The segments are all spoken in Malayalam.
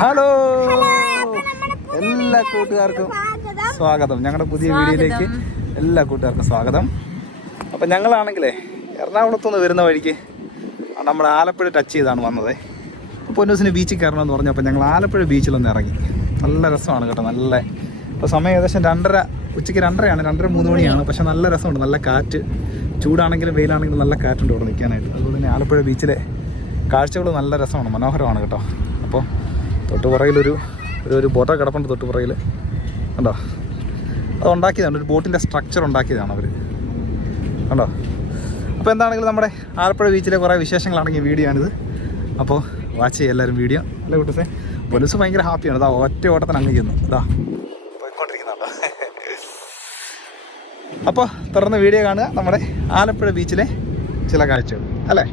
ഹലോ, എല്ലാ കൂട്ടുകാർക്കും സ്വാഗതം. ഞങ്ങളുടെ പുതിയ വീഡിയോയിലേക്ക് എല്ലാ കൂട്ടുകാർക്കും സ്വാഗതം. അപ്പം ഞങ്ങളാണെങ്കിലേ എറണാകുളത്തുനിന്ന് വരുന്ന വഴിക്ക് നമ്മൾ ആലപ്പുഴ ടച്ച് ചെയ്താണ് വന്നത്. പൊന്നൂസിന് ബീച്ചിൽ കയറണമെന്ന് പറഞ്ഞു. അപ്പോൾ ഞങ്ങൾ ആലപ്പുഴ ബീച്ചിലൊന്ന് ഇറങ്ങി. നല്ല രസമാണ് കേട്ടോ. നല്ല ഇപ്പോൾ സമയം ഏകദേശം 2:30, ഉച്ചയ്ക്ക് 2:30 2:30 3 മണിയാണ്. പക്ഷേ നല്ല രസമുണ്ട്. നല്ല കാറ്റ്, ചൂടാണെങ്കിലും വെയിലാണെങ്കിലും നല്ല കാറ്റുണ്ട് ഇവിടെ നിൽക്കാനായിട്ട്. അതുകൊണ്ട് തന്നെ ആലപ്പുഴ ബീച്ചിലെ കാഴ്ചകൾ നല്ല രസമാണ്, മനോഹരമാണ് കേട്ടോ. അപ്പോൾ തൊട്ടുപുറയിലൊരു ഒരു ബോട്ട കിടപ്പുണ്ട്. തൊട്ടുപുറയിൽ കണ്ടോ, അത് ഉണ്ടാക്കിയതാണ്, ഒരു ബോട്ടിൻ്റെ സ്ട്രക്ചർ ഉണ്ടാക്കിയതാണ് അവർ, കണ്ടോ. അപ്പോൾ എന്താണെങ്കിലും നമ്മുടെ ആലപ്പുഴ ബീച്ചിലെ കുറേ വിശേഷങ്ങളാണെങ്കിൽ വീഡിയോ ആണിത്. അപ്പോൾ വാച്ച് ചെയ്യുക എല്ലാവരും വീഡിയോ. അല്ല കൂട്ടസേ, പോലീസ് ഭയങ്കര ഹാപ്പിയാണ്. ഇതാ ഒറ്റ ഓട്ടത്തിന് അങ്ങ് ചെയ്യുന്നു, ഇതാ പോയിക്കൊണ്ടിരിക്കുന്നുണ്ടോ. അപ്പോൾ തുറന്ന് വീഡിയോ കാണുക, നമ്മുടെ ആലപ്പുഴ ബീച്ചിലെ ചില കാഴ്ചകൾ അല്ലേ.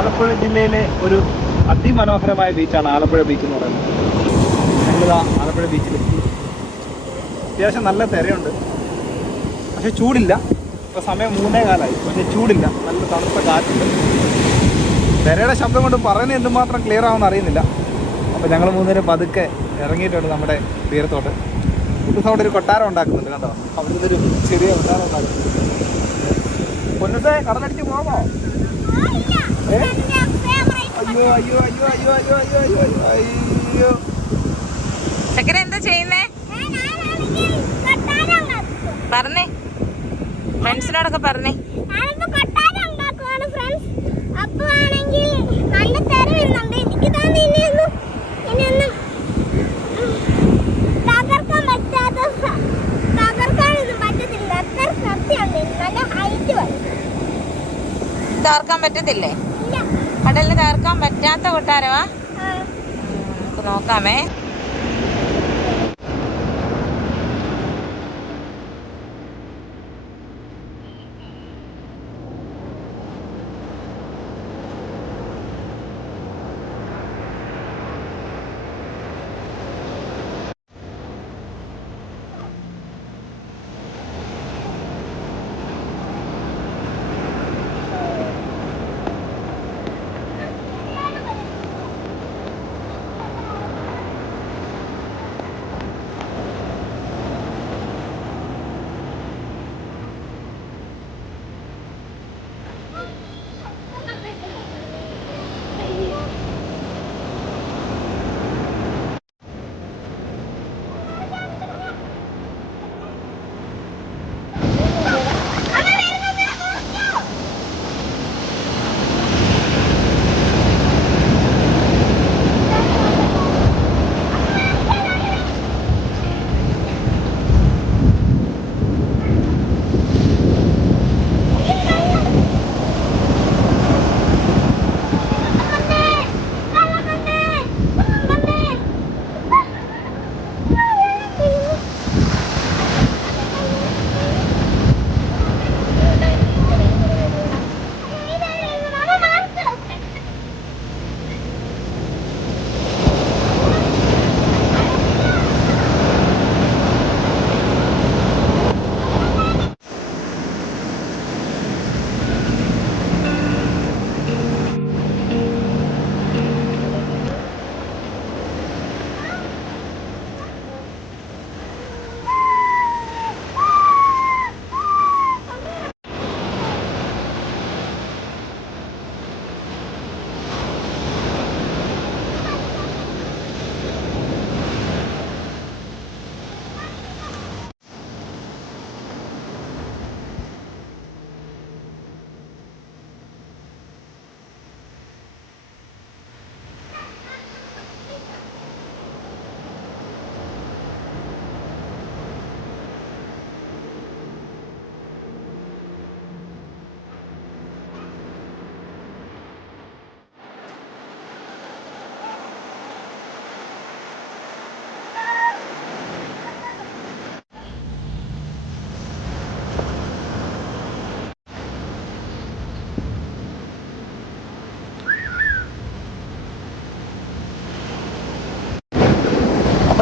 ആലപ്പുഴ ജില്ലയിലെ ഒരു അതിമനോഹരമായ ബീച്ചാണ് ആലപ്പുഴ ബീച്ച് എന്ന് പറയുന്നത്. ഞങ്ങളിതാ ആലപ്പുഴ ബീച്ചിലെത്തി. അത്യാവശ്യം നല്ല തിരയുണ്ട്, പക്ഷേ ചൂടില്ല. ഇപ്പോൾ സമയം 3:15, പക്ഷേ ചൂടില്ല. നല്ല തണുത്ത കാറ്റുണ്ട്. തിരയുടെ ശബ്ദം കൊണ്ട് പറയുന്നത് എന്തുമാത്രം ക്ലിയർ ആവുമെന്ന് അറിയുന്നില്ല. അപ്പോൾ ഞങ്ങൾ 3 പേര് പതുക്കെ ഇറങ്ങിയിട്ടുണ്ട് നമ്മുടെ തീരത്തോട്ട്. കുട്ടൂസ് അവിടെ ഒരു കൊട്ടാരം ഉണ്ടാക്കുന്നുണ്ട്, കണ്ടോ. അവിടെ നിന്നൊരു ചെറിയ കൊട്ടാരം ഉണ്ടാക്കുന്നുണ്ട്. പൊന്നൂസേ, കടലടിച്ച് പോകാമോ? അയ്യോ അയ്യോ അയ്യോ അയ്യോ അയ്യോ അയ്യോ അയ്യോ അയ്യോ. ചക്കര എന്താ ചെയ്യുന്നേ? പറഞ്ഞേ, ഫ്രണ്ട്സിനോടൊക്കെ പറഞ്ഞേ. തകർക്കാൻ പറ്റത്തില്ലേ? കടലിന് തകർക്കാൻ പറ്റാത്ത കൊട്ടാരമാ. നമുക്ക് നോക്കാമേ.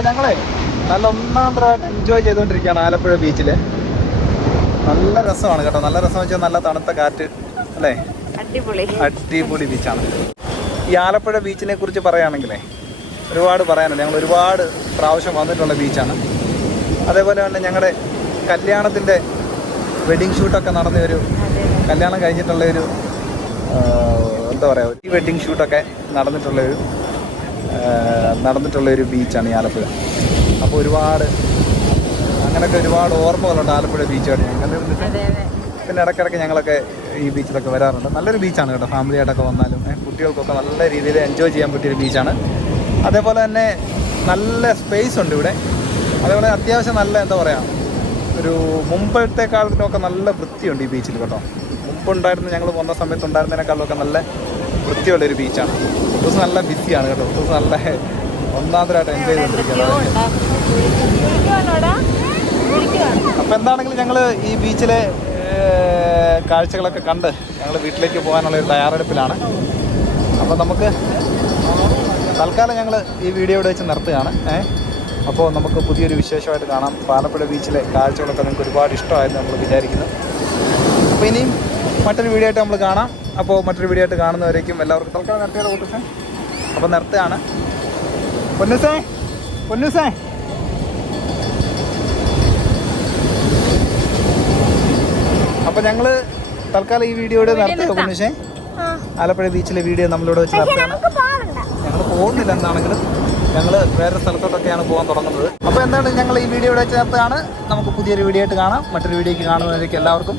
ഞങ്ങളെ നല്ല ഒന്നാം തരമായിട്ട് എൻജോയ് ചെയ്തുകൊണ്ടിരിക്കുകയാണ് ആലപ്പുഴ ബീച്ചിൽ. നല്ല രസമാണ് കേട്ടോ. നല്ല രസം വെച്ചാൽ നല്ല തണുത്ത കാറ്റ് അല്ലേ. അടിപൊളി ബീച്ചാണ്. ഈ ആലപ്പുഴ ബീച്ചിനെ കുറിച്ച് പറയുകയാണെങ്കിലേ ഒരുപാട് പറയാനുണ്ട്. ഞങ്ങൾ ഒരുപാട് പ്രാവശ്യം വന്നിട്ടുള്ള ബീച്ചാണ്. അതേപോലെ തന്നെ ഞങ്ങളുടെ കല്യാണത്തിൻ്റെ വെഡിങ് ഷൂട്ടൊക്കെ നടന്ന ഒരു കല്യാണം കഴിഞ്ഞിട്ടുള്ള ഒരു എന്താ പറയുക, ഈ വെഡിങ് ഷൂട്ടൊക്കെ നടന്നിട്ടുള്ള ഒരു ബീച്ചാണ് ഈ ആലപ്പുഴ. അപ്പോൾ ഒരുപാട് ഓർമ്മകളുണ്ട് ആലപ്പുഴ ബീച്ചായിട്ട് ഞങ്ങൾ. പിന്നെ ഇടയ്ക്കിടയ്ക്ക് ഞങ്ങളൊക്കെ ഈ ബീച്ചിലൊക്കെ വരാറുണ്ട്. നല്ലൊരു ബീച്ചാണ് കേട്ടോ. ഫാമിലിയായിട്ടൊക്കെ വന്നാലും കുട്ടികൾക്കൊക്കെ നല്ല രീതിയിൽ എൻജോയ് ചെയ്യാൻ പറ്റിയൊരു ബീച്ചാണ്. അതേപോലെ തന്നെ നല്ല സ്പേസ് ഉണ്ട് ഇവിടെ. അതേപോലെ അത്യാവശ്യം നല്ല എന്താ പറയുക, ഒരു മുമ്പത്തേക്കാളത്തിലൊക്കെ നല്ല വൃത്തിയുണ്ട് ഈ ബീച്ചിൽ കേട്ടോ. മുമ്പുണ്ടായിരുന്നു, ഞങ്ങൾ വന്ന സമയത്ത് ഉണ്ടായിരുന്നതിനേക്കാളൊക്കെ നല്ല വൃത്തിയുള്ളൊരു ബീച്ചാണ്. ദിവസം നല്ല ബിസിയാണ് കേട്ടോ. ദിവസം നല്ല ഒന്നാമതായിട്ട് എൻജോയ് ചെയ്തുകൊണ്ടിരിക്കുകയാണ്. അപ്പോൾ എന്താണെങ്കിലും ഞങ്ങൾ ഈ ബീച്ചിലെ കാഴ്ചകളൊക്കെ കണ്ട് ഞങ്ങൾ വീട്ടിലേക്ക് പോകാനുള്ള ഒരു തയ്യാറെടുപ്പിലാണ്. അപ്പോൾ നമുക്ക് തൽക്കാലം ഞങ്ങൾ ഈ വീഡിയോ ഇവിടെ വെച്ച് നിർത്തുകയാണ്. അപ്പോൾ നമുക്ക് പുതിയൊരു വിശേഷമായിട്ട് കാണാം. ആലപ്പുഴ ബീച്ചിലെ കാഴ്ചകളൊക്കെ നിങ്ങൾക്ക് ഒരുപാട് ഇഷ്ടമായിരുന്നു നമ്മൾ വിചാരിക്കുന്നു. അപ്പോൾ ഇനിയും മറ്റൊരു വീഡിയോ ആയിട്ട് നമ്മൾ കാണാം. അപ്പോൾ മറ്റൊരു വീഡിയോ ആയിട്ട് കാണുന്നവരേക്കും എല്ലാവർക്കും തൽക്കാലം നിർത്തിയത് കൂട്ടുസേ. അപ്പോൾ നിർത്തുകയാണ്. പൊന്നുസേ അപ്പോൾ ഞങ്ങൾ തൽക്കാലം ഈ വീഡിയോയുടെ നിർത്തുക. പൊന്നുസേ, ആലപ്പുഴ ബീച്ചിലെ വീഡിയോ നമ്മളിവിടെ വെച്ച് നിർത്തുകയാണ്. ഞങ്ങൾ പോകുന്നില്ല. എന്താണെങ്കിലും ഞങ്ങൾ വേറെ സ്ഥലത്തോട്ടൊക്കെയാണ് പോകാൻ തുടങ്ങുന്നത്. അപ്പോൾ എന്താണ്, ഞങ്ങൾ ഈ വീഡിയോ ഇവിടെ ചേർത്താണ്. നമുക്ക് പുതിയൊരു വീഡിയോ ആയിട്ട് കാണാം. മറ്റൊരു വീഡിയോയ്ക്ക് കാണുന്നതിലേക്ക് എല്ലാവർക്കും